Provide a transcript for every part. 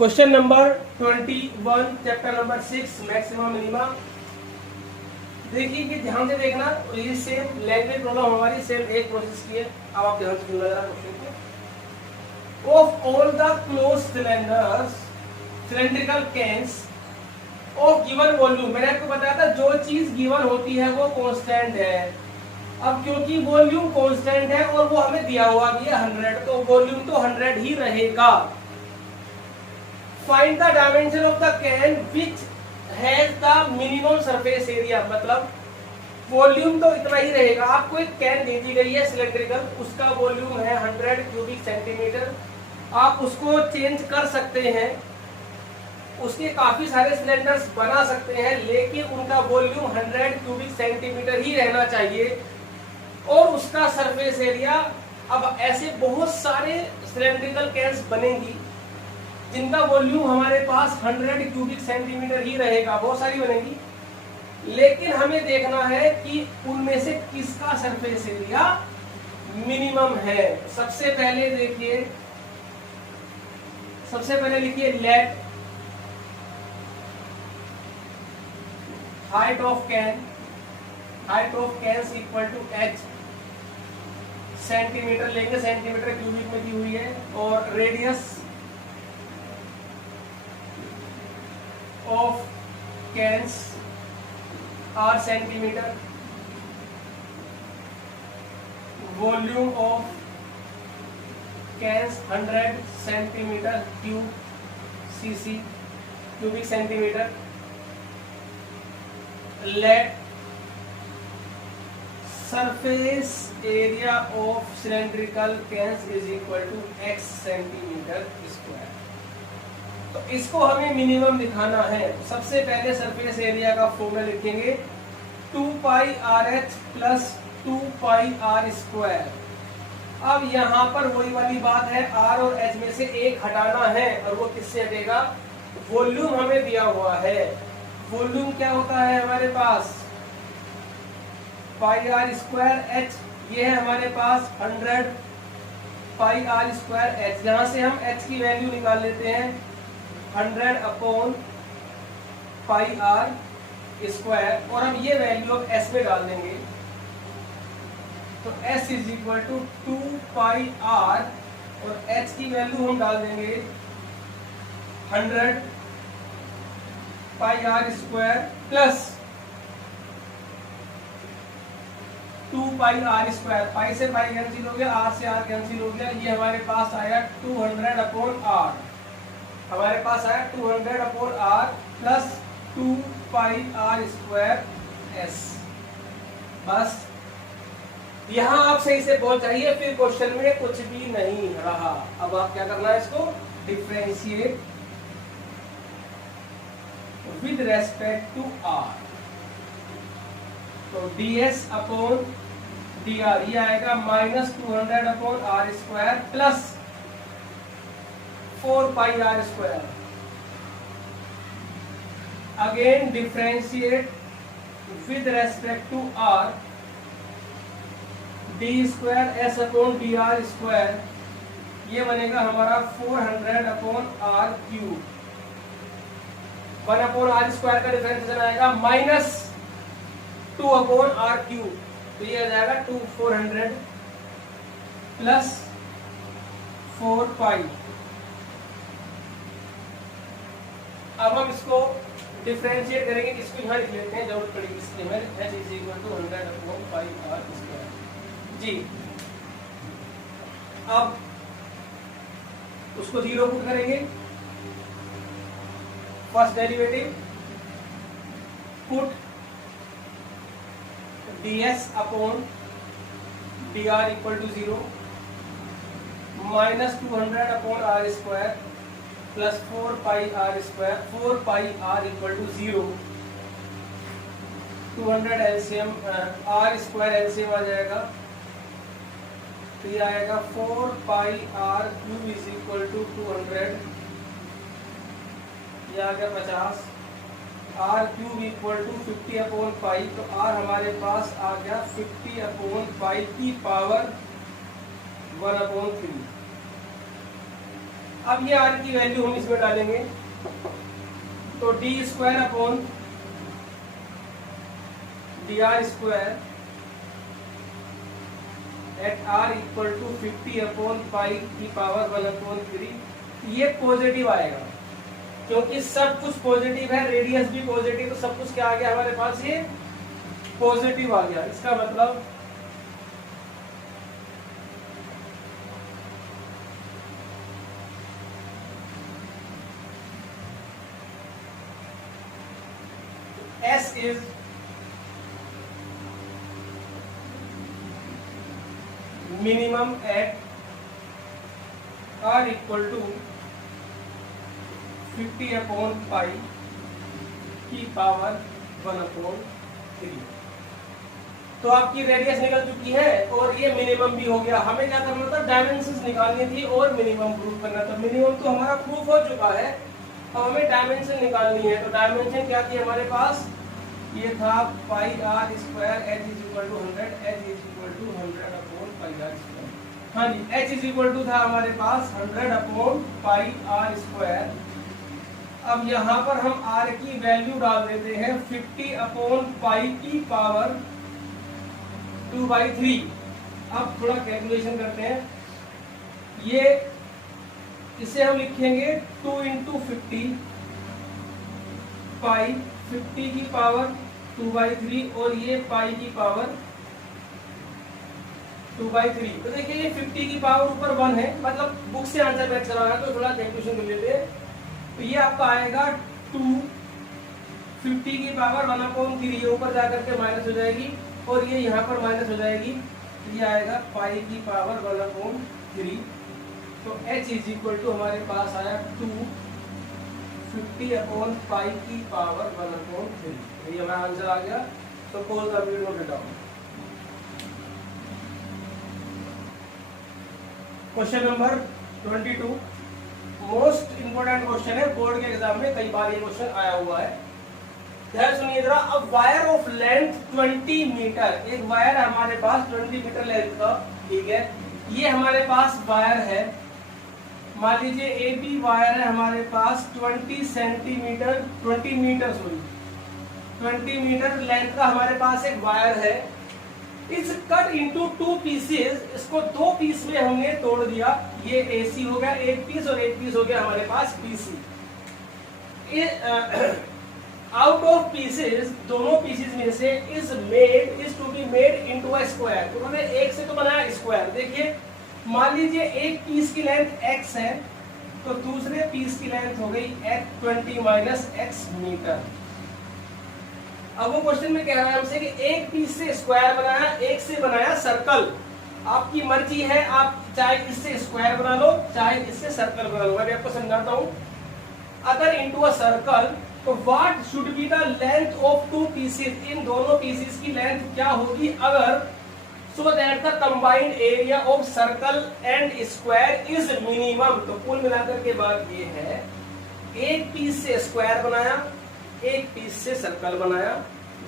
Question number 21 chapter number 6 maxima minima. देखिए कि ध्यान से देखना, ये सेम लैंग्वेज प्रॉब्लम हमारी सेम एक प्रोसेस की है। अब आप ध्यान से सुनना जरा क्वेश्चन को। Of all the close cylinders cylindrical cans of given volume, मैंने आपको बताया था जो चीज गिवन होती है वो कांस्टेंट है। अब क्योंकि वॉल्यूम कांस्टेंट है और वो हमें दिया हुआ भी है 100, तो वॉल्यूम तो 100 ही रहेगा। Find the dimension of the can which has the minimum surface area, मतलब वॉल्यूम तो इतना ही रहेगा। आपको एक कैन दे दी गई है सिलेंड्रिकल, उसका वॉल्यूम है 100 क्यूबिक सेंटीमीटर। आप उसको चेंज कर सकते हैं, उसके काफी सारे सिलेंडर्स बना सकते हैं, लेकिन उनका वॉल्यूम 100 क्यूबिक सेंटीमीटर ही रहना चाहिए और उसका सरफेस एरिया। अब ऐसे बहुत सारे सिलेंड्रिकल कैन्स बनेंगी जिनका वॉल्यूम हमारे पास 100 क्यूबिक सेंटीमीटर ही रहेगा, बहुत सारी बनेगी, लेकिन हमें देखना है कि उनमें से किसका सरफेस एरिया मिनिमम है। सबसे पहले देखिए, सबसे पहले लिखिए let height of can, height of can equal to h, centimetre लेंगे, सेंटीमीटर क्यूबिक में दी हुई है, और radius of cans R centimetre, volume of cans 100 centimetre cube CC cubic centimetre. Let surface area of cylindrical cans is equal to x centimetre square. तो इसको हमें minimum दिखाना है। सबसे पहले सरफेस एरिया का फॉर्मूला लिखेंगे 2 pi R H plus 2 pi R square. अब यहाँ पर वही वाली बात है, आर और एच में से एक हटाना है, और वो किससे हटेगा? वॉल्यूम हमें दिया हुआ है। वॉल्यूम क्या होता है हमारे पास? पाई आर स्क्वायर एच, ये है हमारे पास 100 पाई आर स्क्वायर एच। यहाँ से हम एच की वैल्यू निकाल लेते हैं 100 अपॉन पाई आर स्क्वायर, और हम ये वैल्यू अब एस में डाल देंगे। तो S is equal to 2 pi R, और एच की वैल्यू हम डाल देंगे 100 pi R square plus 2 pi R square. Pi से पाई कैंसिल हो गया, आर से आर कैंसिल हो गया, ये हमारे पास आया 200 अपॉन आर। हमारे पास आया 200 upon R plus 2 pi R square S. बस यहां आप सही से पहुंच जाइए, फिर क्वेश्चन में कुछ भी नहीं रहा। अब आप क्या करना है, इसको differentiate with respect to R. तो ds अपॉन dr ये आएगा minus 200 upon R square plus 4 pi R square. Again differentiate with respect to R, D square S upon D R square, ये बनेगा हमारा 400 upon R cube. 1 upon R square का differentiation आएगा minus 2 upon R cube, तो ये आ जाएगा 400 plus 4 पाई। अब हम इसको डिफरेंशिएट करेंगे, इसको यहाँ लिख लेते हैं, जरूरत पड़ेगी इसकी हमें। h is equal to 100 upon pi R square जी। अब उसको जीरो पुट करेंगे, first derivative put ds upon dr equal to 0 minus 200 upon R square plus 4 pi R square, 4 pi R equal to 0। 200 LCM R square LCM आ जाएगा, तो ये आएगा 4 pi R cube is equal to 200, ये आ गया 50। R cube equal to 50 upon पाई, तो are हमारे पास आ गया 50 अपॉन पाई की पावर 1/3। अब ये r की वैल्यू हम इसमें डालेंगे, तो d square upon dr square at r equal to 50 upon pi की पावर 1 अपॉन 3, ये पॉजिटिव आएगा क्योंकि सब कुछ पॉजिटिव है, रेडियस भी पॉजिटिव, तो सब कुछ क्या आ गया हमारे पास, ये पॉजिटिव आ गया। इसका मतलब S is minimum at r equal to 50 upon pi की पावर 1 upon 3। तो आपकी रेडियस निकल चुकी है और ये मिनिमम भी हो गया। हमें क्या करना था, डायमेंशंस निकालनी थी और मिनिमम प्रूफ करना था। मिनिमम तो हमारा प्रूफ हो चुका है, अब हमें डायमेंशन निकालनी है। तो डायमेंशन क्या थी हमारे पास, ये था pi R square H is equal to 100, H is equal to 100 upon pi R square. हाँ जी, एच इज इक्वल टू था हमारे पास 100 अपॉन पाई आर स्क्वायर। अब यहाँ पर हम आर की वैल्यू डाल देते हैं 50 अपॉन पाई की पावर 2/3। अब थोड़ा कैलकुलेशन करते हैं, ये इसे हम लिखेंगे 2 इंटू 50 पाई 50 की पावर 2/3 और ये पाई की पावर 2/3। तो देखिए ये 50 की पावर ऊपर 1 है, मतलब बुक से आंसर बैठ चला रहा है, तो थोड़ा कैलकुलेशन कर लेते हैं। तो ये आपका आएगा 2 50 की पावर 1/3, ये ऊपर जाकर के माइनस हो जाएगी और ये यहाँ पर माइनस हो जाएगी, ये आएगा पाई की पावर 1/3। तो h इज इक्वल टू हमारे पास आया 250 अपॉन पाई की पावर 1/3। ये हमारा आंसर आ गया। तो pose the video, note it down. Question number 22 most important question है, बोर्ड के एग्जाम में कई बार ये क्वेश्चन आया हुआ है। ध्यान सुनिए जरा। अब वायर ऑफ लेंथ 20 मीटर, एक वायर हमारे पास 20 मीटर लेंथ का, ठीक है, ये हमारे पास वायर है। मान लीजिए ए बी वायर है हमारे पास 20 सेंटीमीटर 20 मीटर 20 मीटर लेंथ का हमारे पास एक वायर है। इट्स कट इनटू 2 पीसेस, इसको 2 पीस में हमने तोड़ दिया। ये AC हो गया एक पीस और एक पीस हो गया हमारे पास BC। आउट ऑफ पीसेस, दोनों पीसेस में से is to be made into a square. उन्होंने एक से तो बनाया स्क्वायर। देखिए मान लीजिए एक पीस की लेंथ x है, तो दूसरे पीस की लेंथ हो गई 20 माइनस x मीटर। अब वो क्वेश्चन में कह रहा है हमसे कि एक पीस से स्क्वायर बनाया, एक से बनाया सर्कल। आपकी मर्जी है, आप चाहे इससे स्क्वायर बना लो चाहे इससे सर्कल बना लो। मैं आपको समझाता हूं। अगर इनटू अ सर्कल, तो what should be the length of 2 pieces, इन दोनों पीसेस की लेंथ क्या होगी अगर, so that the combined area of circle and square is minimum. तो कुल मिलाकर के बात ये है, एक पीस से स्क्वायर बनाया, एक पीस से सर्कल बनाया,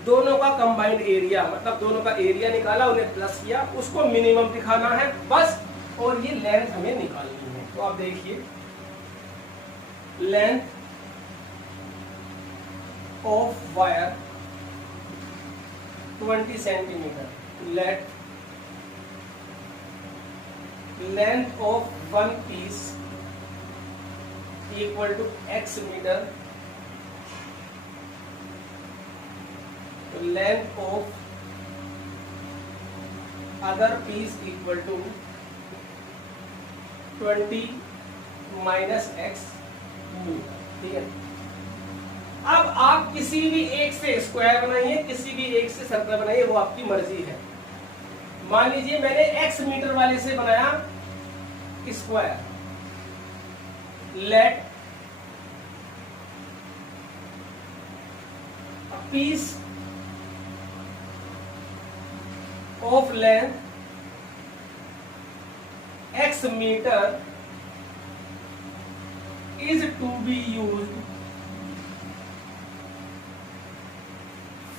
दोनों का कंबाइंड एरिया मतलब दोनों का एरिया निकाला, उन्हें प्लस किया, उसको मिनिमम दिखाना है बस, और ये लेंथ हमें निकालनी है। तो आप देखिए length of wire 20 centimetre, length of 1 piece equal to x metre, length of other piece equal to 20 minus x metre. ठीक है, अब आप किसी भी एक से स्क्वायर बनाइए, किसी भी एक से सर्कल बनाइए, वो आपकी मर्जी है। मान लीजिए मैंने x मीटर वाले से बनाया square, let a piece of length x meter is to be used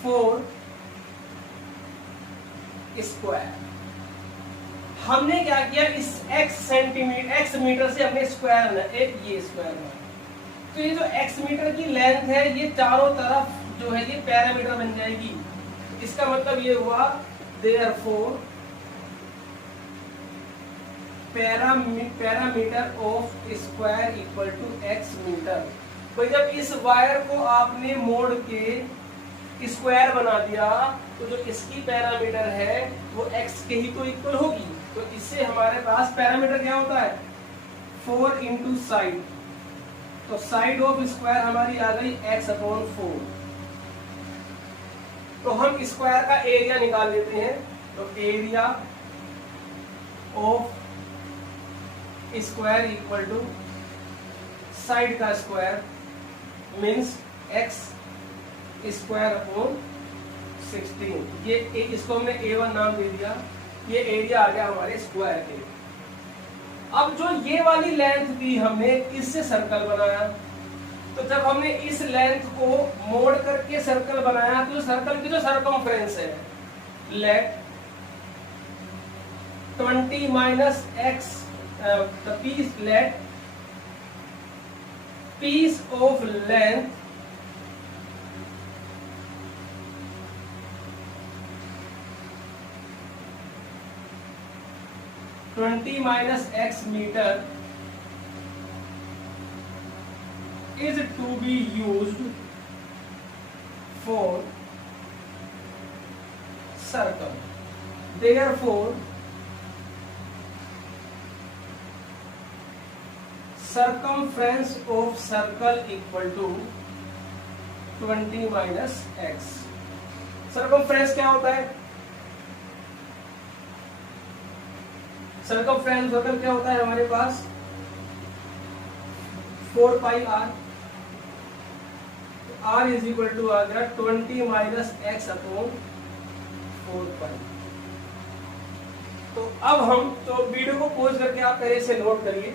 for square। हमने क्या किया, इस x मीटर से हमने स्क्वायर ना एक ये स्क्वायर ना, तो ये जो x मीटर की लेंथ है ये चारों तरफ जो है ये पैरामीटर बन जाएगी। इसका मतलब ये हुआ therefore parameter of square equal to x metre. भाई जब इस वायर को आपने मोड़ के स्क्वायर बना दिया तो जो इसकी पैरामीटर है वो x के ही तो इक्वल होगी। तो इससे हमारे पास पैरामीटर क्या होता है 4 इंटू साइड, तो साइड ऑफ स्क्वायर हमारी आ गई x/4। तो हम स्क्वायर का एरिया निकाल लेते हैं। तो area of square equal to side का square means x square upon 16। ये इसको हमने A1 नाम दे दिया, ये एरिया आ गया हमारे स्क्वायर के। अब जो ये वाली लेंथ थी हमने इससे सर्कल बनाया, तो जब हमने इस लेंथ को मोड़ करके सर्कल बनाया तो सर्कल की जो सरकमफ्रेंस है let 20 minus x let piece of length -x meter is to be used for circle. Therefore, circumference of circle equal to 20 minus x. circumference क्या होता है? circumference सर्कल क्या होता है हमारे पास 4 pi r, r is equal to आ गया 20 माइनस एक्स अपॉन 4 पाई। तो अब हम तो वीडियो को पॉज करके आप पहले से नोट करिए।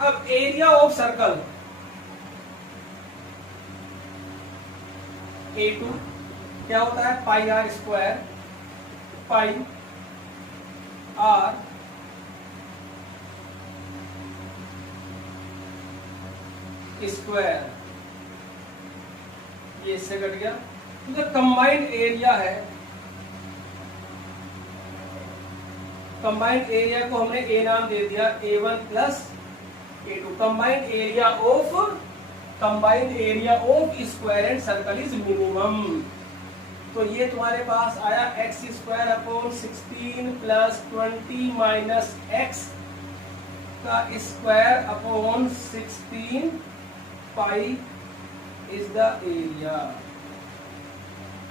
अब एरिया ऑफ सर्कल A2 क्या होता है pi R square, pi R square, ये इससे कट गया। तो जो कंबाइंड एरिया है, कंबाइंड एरिया को हमने ए नाम दे दिया A1 plus A2। Combined area of square and circle is minimum. तो ये तुम्हारे पास आया x square upon 16 plus 20 minus x का square upon 16 pi is the area.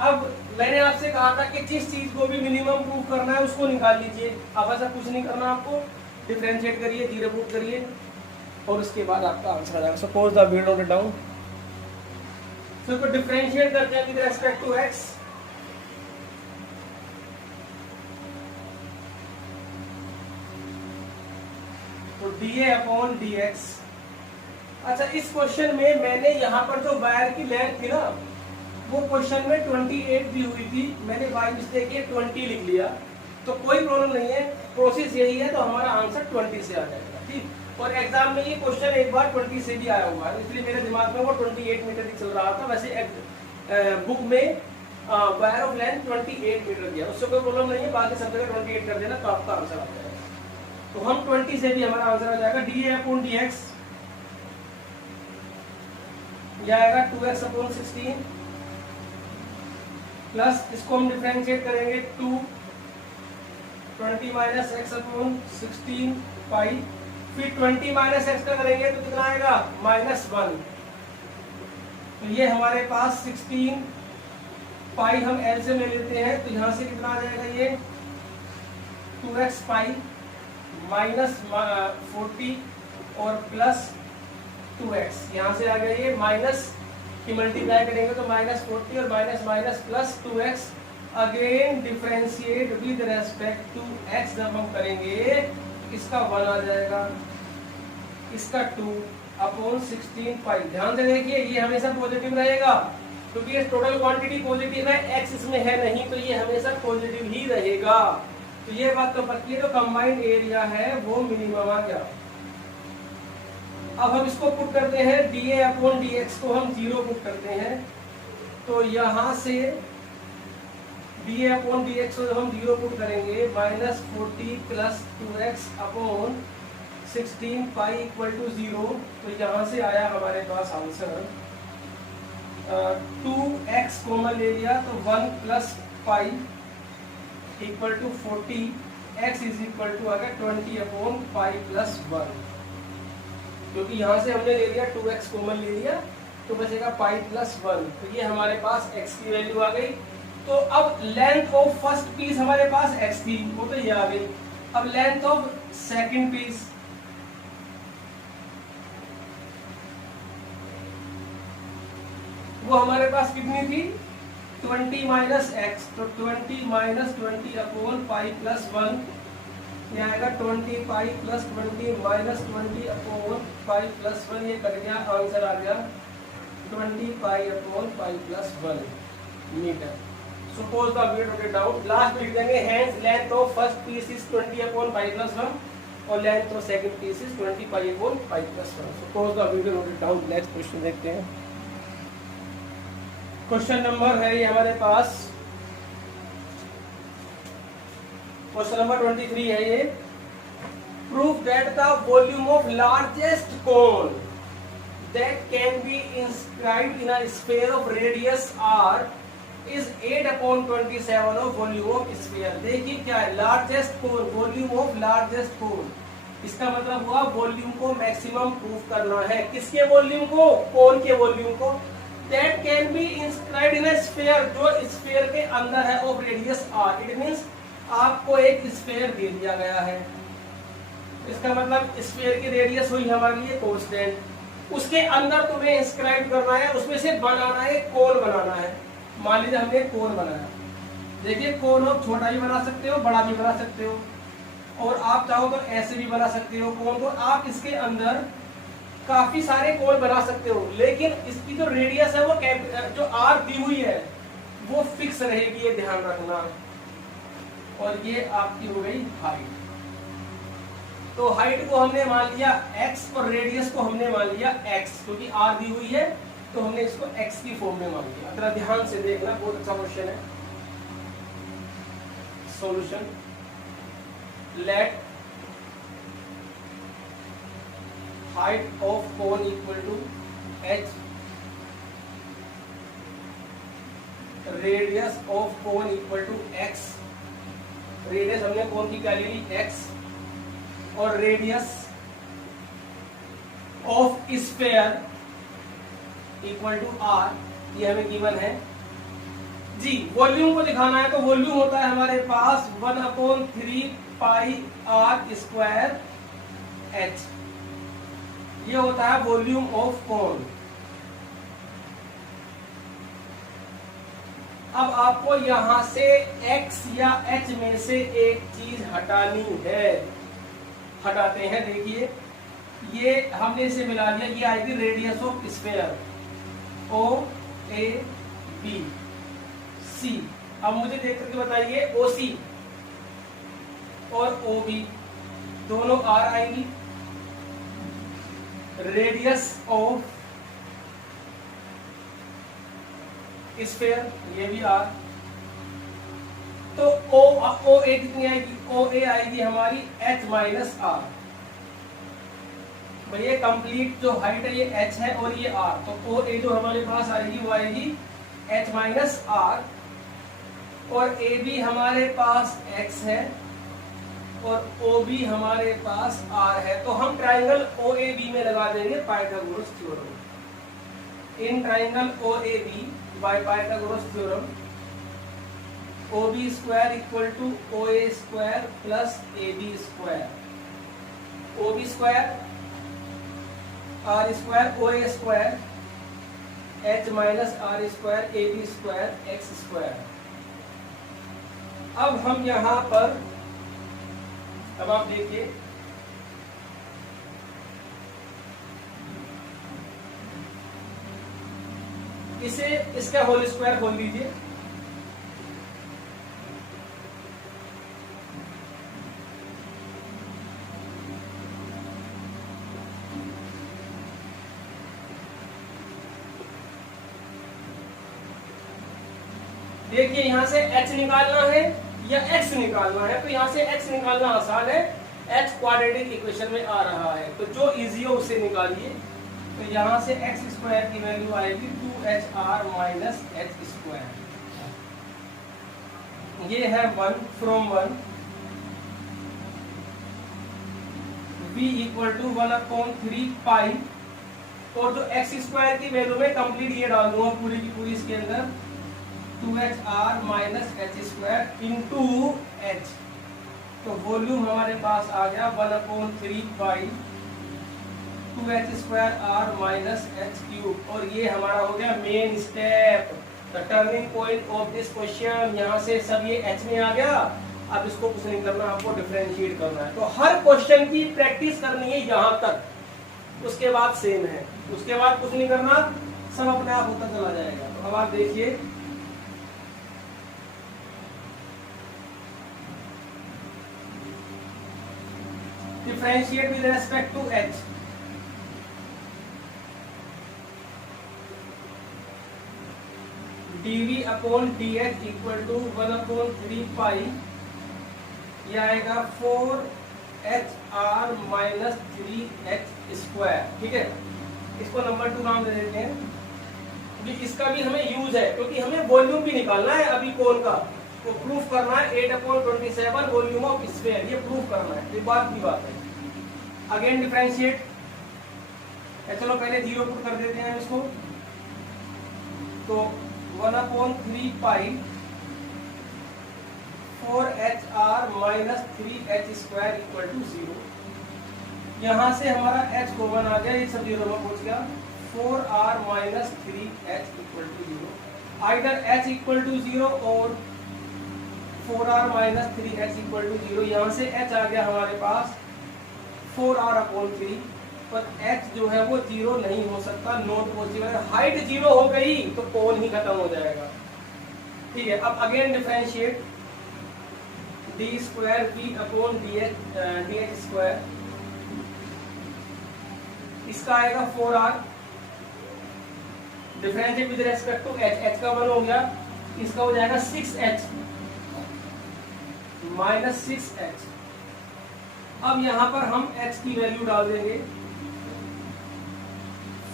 अब मैंने आपसे कहा था कि जिस चीज को भी मिनिमम प्रूव करना है उसको निकाल लीजिए। अब ऐसा कुछ नहीं करना आपको, डिफरेंशिएट करिए, जीरो पुट करिए और उसके बाद आपका आंसर आ जाएगा। Suppose the we'll note it down. So इसको डिफरेंशिएट करते हैं विद रेस्पेक्ट टू x। तो dA अपॉन dx। अच्छा, इस क्वेश्चन में मैंने यहाँ पर जो वायर की लेंथ थी ना वो क्वेश्चन में 28 दी हुई थी, मैंने बाय मिस्टेक ये 20 लिख लिया। तो कोई प्रॉब्लम नहीं है, प्रोसेस यही है, तो हमारा आंसर 20 से आ जाएगा। ठीक, और एग्जाम में ये क्वेश्चन एक बार 20 से भी आया हुआ है, इसलिए मेरे दिमाग में वो 28 मीटर ही चल रहा था। वैसे बुक में वायर ऑफ लेंथ 28 मीटर दिया, उससे कोई प्रॉब्लम नहीं है, बाकी सब जगह 28 कर देना तो आपका आंसर आ जाएगा। तो हम 20 से भी हमारा आंसर आ जाएगा। dA अपॉन dx यह आएगा 2x अपॉन 16 प्लस इसको हम डिफरेंशिएट करेंगे 20 माइनस एक्स अपॉन 16 पाई, फिर 20 माइनस एक्स का करेंगे तो कितना आएगा -1। तो ये हमारे पास 16 पाई हम एल से ले लेते हैं, तो यहाँ से कितना आ जाएगा ये 2x पाई माइनस 40 और प्लस 2x। यहाँ से आ गया ये माइनस की मल्टीप्लाई करेंगे तो -40 और minus minus plus 2x। Again differentiate with respect to x जब हम करेंगे इसका 1 आ जाएगा, इसका 2 अपॉन 16 पाई। ध्यान से देखिए ये हमेशा पॉजिटिव रहेगा, क्योंकि ये टोटल क्वांटिटी पॉजिटिव है, एक्स इसमें है नहीं, तो ये हमेशा पॉजिटिव ही रहेगा। तो ये बात तो पक्की है, तो कंबाइंड एरिया है वो मिनिमम आ गया। अब हम इसको पुट करते हैं, dA अपॉन dx को हम 0 पुट करते हैं, तो यहाँ से dA अपॉन dx को जब हम 0 पुट करेंगे, -40 + 2x upon 16 pi equal to 0, तो यहाँ से आया हमारे पास आंसर 2x कॉमन ले लिया तो 1 + pi equal to 40, x is equal to आ गया 20 अपॉन पाई + 1, क्योंकि यहाँ से हमने ले लिया 2x कॉमन ले लिया तो बचेगा पाई + 1, तो ये हमारे पास x की वैल्यू आ गई। तो अब लेंथ ऑफ फर्स्ट पीस हमारे पास x थी, वो तो ये आ गई। अब लेंथ ऑफ सेकंड पीस, वो हमारे पास कितनी थी 20 - x, तो 20 - 20 अपॉन पाई + 1, ये आएगा 20 पाई + 20 - 20 अपॉन पाई + 1, ये कट गया, आंसर आ गया 20 pi upon pi + 1 metre. Suppose the weight of the doubt, last लिख देंगे hence length of first piece is 20 upon pi + 1 और length of second piece is 20 pi upon pi + 1। Suppose the weight of the doubt. Next question देखते हैं। Question number है ये हमारे पास, question number 23 है ये। Proof that the volume of largest cone that can be inscribed in a sphere of radius r is 8/27 of volume of sphere. देखिए क्या है, largest cone, volume of largest cone, इसका मतलब हुआ वॉल्यूम को maximum proof करना है। किसके वॉल्यूम को? कोन के वॉल्यूम को। That can be inscribed in a sphere, जो स्फीयर के अंदर है, of radius r। It means आपको एक स्फीयर दे दिया गया है, इसका मतलब स्फीयर की रेडियस हुई हमारे लिए कांस्टेंट, उसके अंदर तुम्हें इंस्क्राइब करना है, उसमें से बनाना है, कोन बनाना है। मान लीजिए हमने कोन बनाया, देखिए कोन आप छोटा भी बना सकते हो, बड़ा भी बना सकते हो, और आप चाहो तो ऐसे भी बना सकते हो कोन को। आप इसके अंदर काफी सारे कोन बना सकते हो, लेकिन इसकी जो रेडियस है वो जो r दी हुई है वो फिक्स रहेगी, ये ध्यान रखना। और ये आपकी हो गई हाइट, तो हाइट को हमने मान लिया x और रेडियस को हमने मान लिया x, क्योंकि r दी हुई है तो हमने इसको x की फॉर्म में मान लिया। जरा ध्यान से देखना, बहुत अच्छा क्वेश्चन है। Solution, let height of cone equal to h, radius of cone equal to x, radius हमने कोन की क्या ले ली x, और radius of sphere equal to r, ये हमें गिवन है जी। वॉल्यूम को दिखाना है तो वॉल्यूम होता है हमारे पास 1/3 पाई r² h, ये होता है वॉल्यूम ऑफ कोन। अब आपको यहां से x या h में से एक चीज हटानी है, हटाते हैं। देखिए ये हमने इसे मिला लिया, ये आएगी radius of sphere OAB C। अब मुझे देख करके बताइए OC और OB दोनों R आएंगी, रेडियस ऑफ स्फीयर ये भी R, तो OA कितनी आएगी? OA आएगी हमारी H - R। ये कंप्लीट जो हाइट है ये h है और ये r, तो OA जो हमारे पास आएगी वो आएगी h - r, और AB हमारे पास x है और OB हमारे पास r है। तो हम ट्राइंगल OAB में लगा देंगे Pythagoras theorem. In triangle OAB by Pythagoras theorem OB² = OA² + AB², OB² r² OA² h - r² AB² x²। अब हम यहां पर, अब आप देखिए इसे इसका होल स्क्वायर खोल लीजिए, देखिए यहां से h निकालना है या x निकालना है, तो यहां से x निकालना आसान है, h क्वाड्रेटिक इक्वेशन में आ रहा है, तो जो इजी हो उसे निकालिए। तो यहां से x स्क्वायर की वैल्यू आएगी 2hr माइनस h स्क्वायर, ये है 1 फ्रॉम 1 v इक्वल टू 1/3 पाई, और जो x स्क्वायर की वैल्यू में कंप्लीट ये डाल दूंगा पूरी की पूरी इसके अंदर 2hr minus h square into h, तो वॉल्यूम हमारे पास आ गया 1/3 पाई 2h square r minus h cube, और ये हमारा हो गया main step, the turning point of this question. यहाँ से सब ये h में आ गया, अब इसको कुछ नहीं करना, आपको डिफरेंशिएट करना है। तो हर क्वेश्चन की प्रैक्टिस करनी है यहाँ तक, उसके बाद सेम है, उसके बाद कुछ नहीं करना, सब अपने आप होता चला जाएगा। तो अब आप देखिए differentiate with respect to h, dv upon dh equal to 1/3 pi, ये आएगा 4hr माइनस 3h स्क्वायर, ठीक है। इसको नंबर 2 नाम दे देते हैं, क्योंकि इसका भी हमें यूज है, क्योंकि हमें वॉल्यूम भी निकालना है अभी कोन का, तो प्रूफ करना है 8/27 वॉल्यूम ऑफ स्फीयर, ये प्रूफ करना है, ये बात की बात है। अगेन डिफरेंशिएट, चलो पहले 0 पुट कर देते हैं इसको, तो 1/3 pi 4hr minus 3h square equal to 0, यहाँ से हमारा h कॉमन आ गया, ये सब 0 में पहुंच गया, 4r minus 3h equal to 0, either h equal to 0 और 4r minus 3h equal to 0, यहाँ से h आ गया हमारे पास 4r/3, पर h जो है वो 0 नहीं हो सकता, नॉट पॉसिबल है, हाइट 0 हो गई तो कोण ही खत्म हो जाएगा, ठीक है। अब again differentiate d square v upon dh square, इसका आएगा 4r, differentiate with respect to h, h का 1 हो गया, इसका हो जाएगा 6h माइनस 6h। अब यहाँ पर हम h की वैल्यू डाल देंगे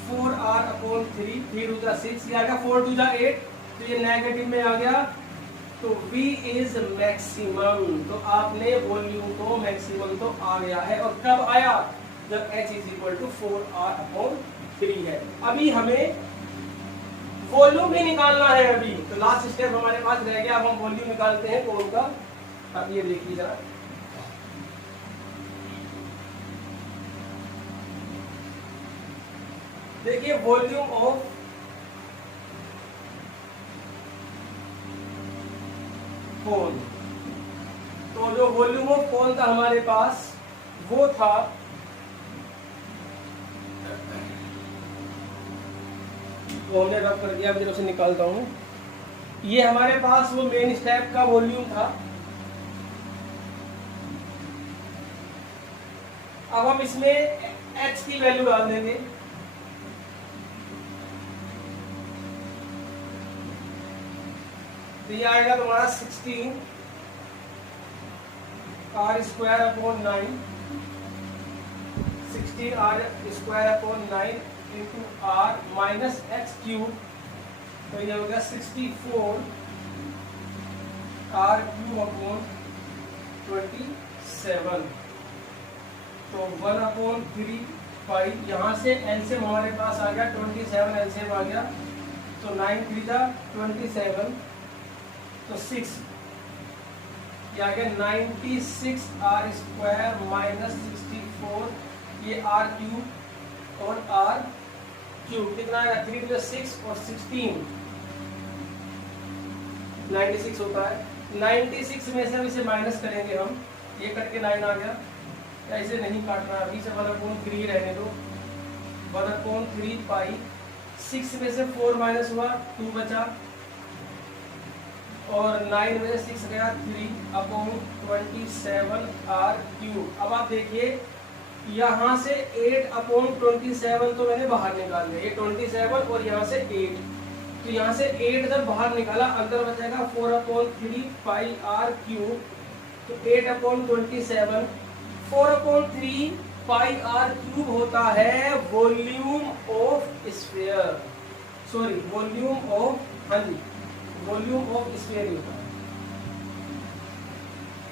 4r/3, 3 2 6, ये आ गया 4 2 8, तो ये नेगेटिव में आ गया, तो v इज मैक्सिमम, तो आपने वॉल्यूम को मैक्सिमम तो आ गया है, और कब आया, जब h is equal to 4r/3 है। अभी हमें वॉल्यूम भी निकालना है अभी, तो लास्ट स्टेप हमारे पास रह गया, अब हम वॉल्यूम निकालते हैं कोण का। अब ये देखिए जरा, देखिए वॉल्यूम ऑफ कोन, तो जो वॉल्यूम ऑफ कोन था हमारे पास वो था वो हमने रब कर दिया, अभी उसे निकालता हूं, ये हमारे पास वो मेन स्टेप का वॉल्यूम था। अब हम इसमें h की वैल्यू डाल देंगे, तो ये आएगा तुम्हारा 16 r square upon 9, 16 r square upon 9 into r minus h cube, तो ये हो गया 64 r क्यूब अपॉन 27, तो 1/3 पाई, यहाँ से एलसीएम हमारे पास आ गया 27, एलसीएम आ गया, तो 9 3 27, तो 6, ये आ गया 96 r स्क्वायर माइनस 64, ये r क्यूब और r क्यूब कितना आएगा, 3 + 6 और 16 96 होता है। 96 में से हम इसे माइनस करेंगे, हम ये कट के 9 आ गया, ऐसे नहीं काटना, अभी से 1/3 रहने दो, 1/3 पाई 6 में से 4 माइनस हुआ 2 बचा, और 9 में से 6 गया 3/27r³। अब आप देखिए यहाँ से 8/27 तो मैंने बाहर निकाल लिया, ये 27 और यहाँ से 8, तो यहाँ से 8 जब बाहर निकाला अंदर बचेगा 4/3πr³। तो 8/27 4/3πr³ होता है volume of sphere, sorry volume of, हाँ जी वॉल्यूम ऑफ स्फीयर होता है।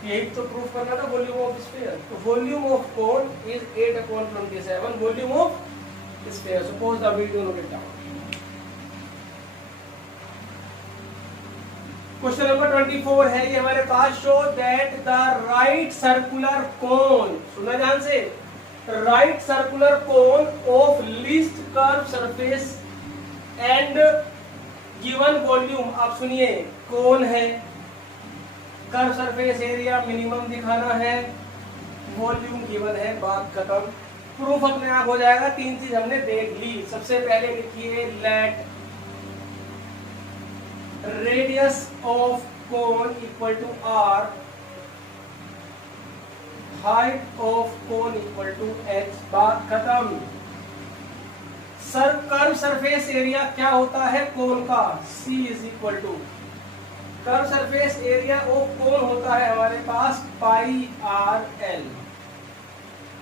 यही तो प्रूफ करना था वॉल्यूम ऑफ स्फीयर। तो volume of cone is 8/27 volume of sphere. Suppose the video note down. Question number 24 है ये हमारे पास। Show that the right circular cone, सुना ध्यान से, right circular cone of least curve surface and given volume. आप सुनिए, कोन है, कर्व सरफेस एरिया मिनिमम दिखाना है, वॉल्यूम गिवन है, बात खत्म। प्रूफ अपने आप हो जाएगा। 3 चीज हमने देख ली। सबसे पहले लिखिए let radius of cone equal to r, height of cone equal to h, बात खत्म। कर्व सरफेस एरिया क्या होता है कोन का, C is equal to, curve surface area of cone होता है हमारे पास πr_l।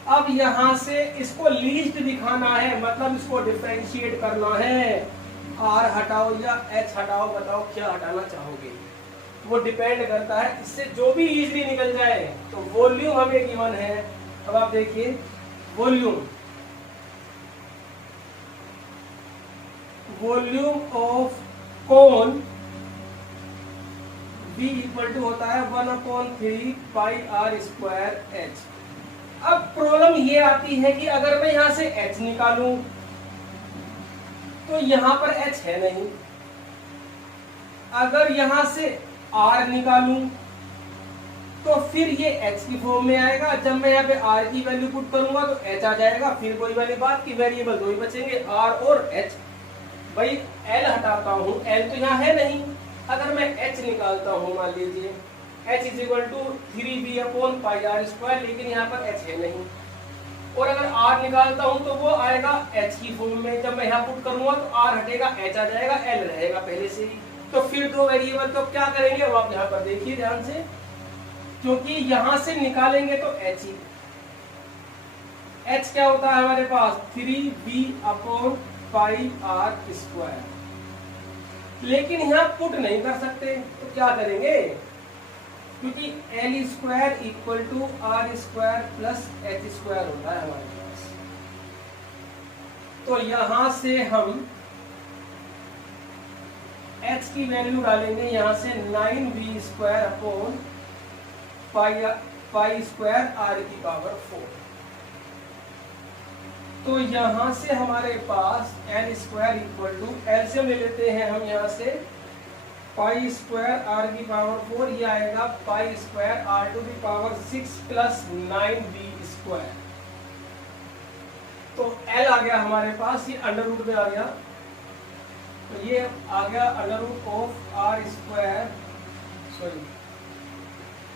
अब यहां से इसको लीस्ट दिखाना है, मतलब इसको डिफरेंशिएट करना है। r हटाओ या h हटाओ, बताओ क्या हटाना चाहोगे, वो डिपेंड करता है, इससे जो भी इजीली निकल जाए। तो वॉल्यूम हमें गिवन है। अब आप देखिए volume of cone V equal to होता है 1/3πr²h। अब प्रॉब्लम ये आती है कि अगर मैं यहां से h निकालूं तो यहां पर h है नहीं, अगर यहां से r निकालूं तो फिर ये h की फॉर्म में आएगा। जब मैं यहाँ पे r की वैल्यू पुट करूंगा तो h आ जाएगा। फिर कोई वाली बात कि वेरिएबल दो ही बचेंगे, r और h। भाई l हटाता हूं, l तो यहाँ है नहीं। अगर मैं h निकालता हूं, मान लीजिए h is equal to 3b/πr², लेकिन यहाँ पर h है नहीं। और अगर r निकालता हूं तो वो आएगा h की फॉर्म में। जब मैं यहाँ पुट करूंगा तो r हटेगा, h आ जाएगा, l रहेगा पहले से ही। तो फिर दो वेरिएबल तो क्या करेंगे, अब आप यहाँ पर देखिए ध्यान से, क्योंकि यहां से निकालेंगे तो h ही, h क्या होता है हमारे पास 3b/πr²। लेकिन यहाँ पुट नहीं कर सकते, तो क्या करेंगे, क्योंकि l² equal to r² plus h² होता है हमारे पास। तो यहां से हम h की वैल्यू डालेंगे, यहां से 9b²/π²r⁴। तो यहां से हमारे पास l² इक्वल टू, l से ले लेते हैं हम यहां से π²r⁴, ये आएगा π²r⁶ प्लस 9b²। तो l आ गया हमारे पास, ये अंडर रूट में आ गया, तो ये आ गया under root of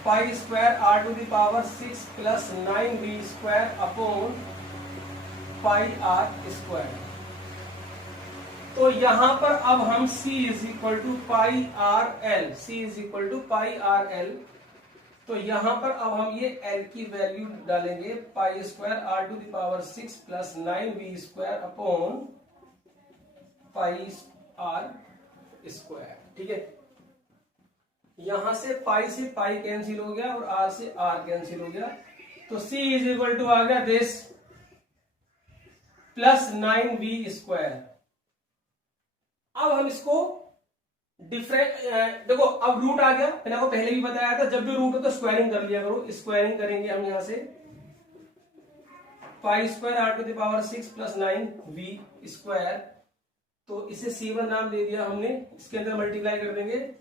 π²r⁶ plus 9b² πr²। तो यहां पर अब हम c is equal to πr_l, तो यहां पर अब हम ये l की वैल्यू डालेंगे, π²r⁶ प्लस 9b²/πr²। ठीक है, यहां से पाई से पाई कैंसिल हो गया और r से r कैंसिल हो गया, तो c इज इक्वल टू आ गया दिस प्लस 9b²। अब हम इसको देखो, अब रूट आ गया, मैंने आपको पहले भी बताया था, जब भी रूट हो तो स्क्वायरिंग कर लिया करो। स्क्वायरिंग करेंगे हम यहां से π²r⁶ प्लस 9b², तो इसे c1 नाम दे दिया हमने। इसके अंदर मल्टीप्लाई कर देंगे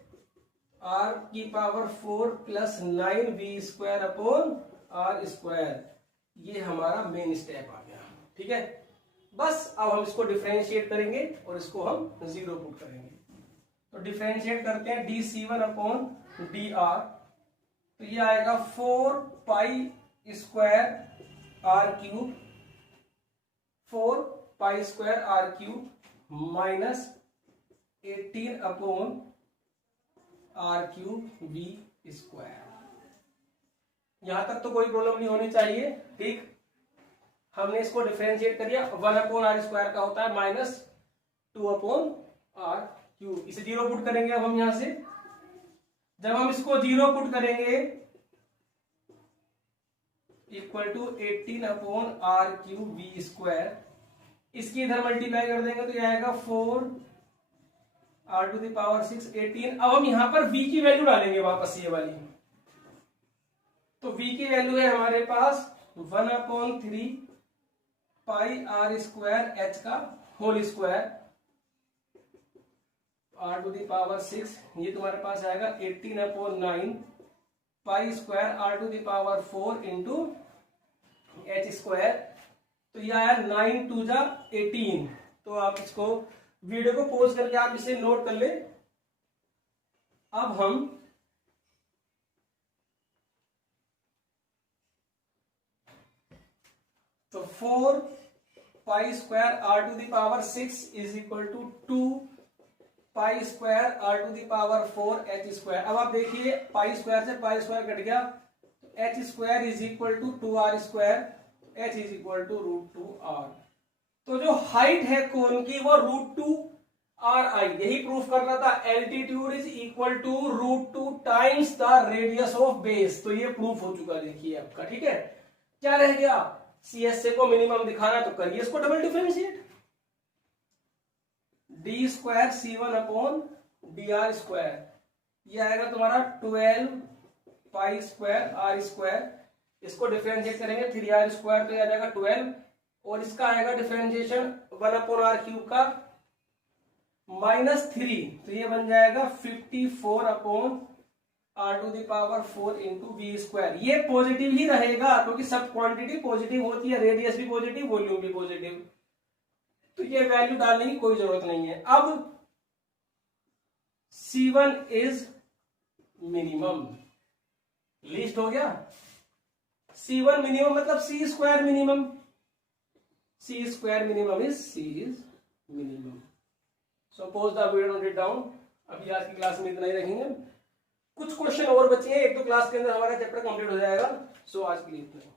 r⁴ प्लस 9b²/r²। ये हमारा मेन स्टेप आ गया। ठीक है, बस अब हम इसको डिफरेंशिएट करेंगे और इसको हम 0 पुट करेंगे। तो डिफरेंशिएट करते हैं dc1 अपॉन dr, तो ये आएगा 4 pi square R cube, 4 pi square R cube minus 18 upon R cube V square. यहां तक तो कोई प्रॉब्लम नहीं होनी चाहिए, ठीक। हमने इसको डिफरेंशिएट कर दिया, 1 अपॉन आर स्क्वायर का होता है माइनस 2 अपॉन आर क्यूब। इसे 0 पुट करेंगे अब हम यहां से। जब हम इसको 0 पुट करेंगे equal to 18 upon R cube V square, इसकी इधर मल्टीप्लाई कर देंगे तो ये आएगा 4 आर टू द पावर 6 18। अब हम यहां पर v की वैल्यू डालेंगे वापस ये वाली, तो v की वैल्यू है हमारे पास 1 upon 3 pi R square H का whole square R to the power 6, ये तुम्हारे पास आएगा 18 upon 9 pi square R to the power 4 into H square, तो ये आया 9 2 जा 18। तो आप इसको वीडियो को पॉज करके आप इसे नोट कर ले। अब हम तो 4 pi square R to the power 6 is equal to 2 pi square R to the power 4 H square. अब आप देखिए पाई स्क्वायर से पाई स्क्वायर कट गया, H square is equal to 2r square, H is equal to √2r। तो जो height है कोन की वो √2r आई, यही प्रूफ करना था। Altitude is equal to √2 times the radius of base. तो ये प्रूफ हो चुका देखिए आपका, ठीक है। क्या रह गया, CSA को मिनिमम दिखाना, तो करिए इसको double differentiate. D square C1 upon dr square, ये आएगा तुम्हारा 12 पाई स्क्वायर आर स्क्वायर, इसको डिफरेंशिएट करेंगे 3r स्क्वायर, तो ये आ जाएगा 12, और इसका आएगा डिफरेंशिएशन 1 अपॉन आर क्यूब का -3, तो ये बन जाएगा 54 upon R to the power 4 into V square. ये पॉजिटिव ही रहेगा क्योंकि सब क्वांटिटी पॉजिटिव होती है, रेडियस भी पॉजिटिव, वॉल्यूम भी पॉजिटिव, तो ये वैल्यू डालने की कोई जरूरत नहीं है। अब C1 इज मिनिमम, लिस्ट हो गया। C1 मिनिमम मतलब C square minimum, C square minimum is C is minimum. Suppose the video note it down. अभी आज की क्लास में इतना ही रखेंगे, कुछ क्वेश्चन और बचे हैं, 1-2 क्लास के अंदर हमारा चैप्टर कंप्लीट हो जाएगा। सो आज के लिए इतना ही।